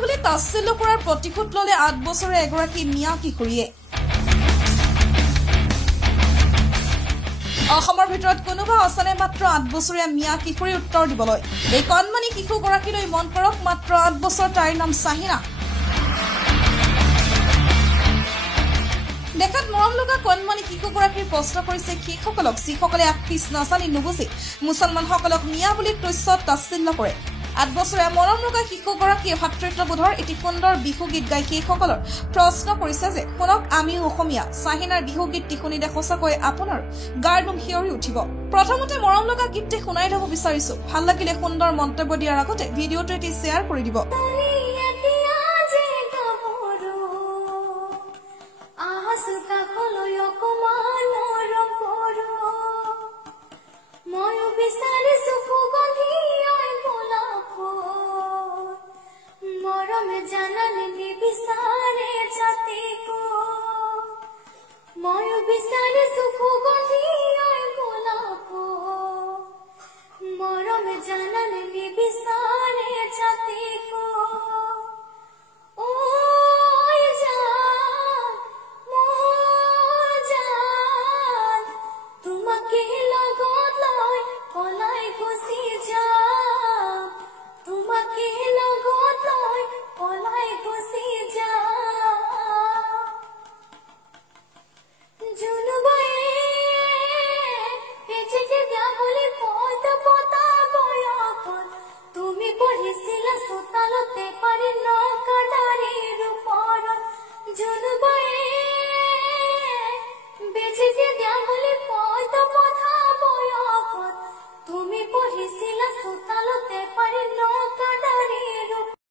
বুলি তাচ্ছিল্য কৰাৰ প্ৰতিশোধ ললে 8 বছৰীয়া এগৰাকী মিয়া কিশোৰীয়ে অসমৰ ভিতৰত কোনোবা আছেনে মাত্ৰ 8 বছৰীয়া মিয়া কিশোৰী উত্তৰ দিবলৈ এই কণমানি শিশুগৰাকীলৈ মন কৰক মাত্ৰ 8 বছৰ তাইৰ নাম চাহিনা দেখাত মৰম লগা কণমানি শিশুগৰাকীৰ প্ৰশ্ন কৰিছে শিশুসকলক যিসকলে পিছ নাচানি নুবুজি মুছলমানসকলক মিয়া বুলি তুচ্ছত তাচ্ছিল্য কৰে 8 বছৰীয়া মৰম লগা শিশুগৰাকীয়ে ভাতৃত্ববোধৰ এটি সুন্দৰ বিহু গীত গাই শিশুসকলৰ প্ৰশ্ন কৰিছে যে শুনক আমিও অসমীয়া চাহিনাৰ বিহু গীতটি শুনিলে সঁচাকৈ আপোনাৰ গাৰ নোম শিয়ৰি উঠিব প্ৰথমতে মৰম লগা গীতটি শুনাই ল'ব বিচাৰিছো ভাল লাগিলে সুন্দৰ মন্তব্য দিয়াৰ আগতে ভিডিঅ'টো এটি শ্বেয়াৰ কৰি দিব জানালে বিবিসা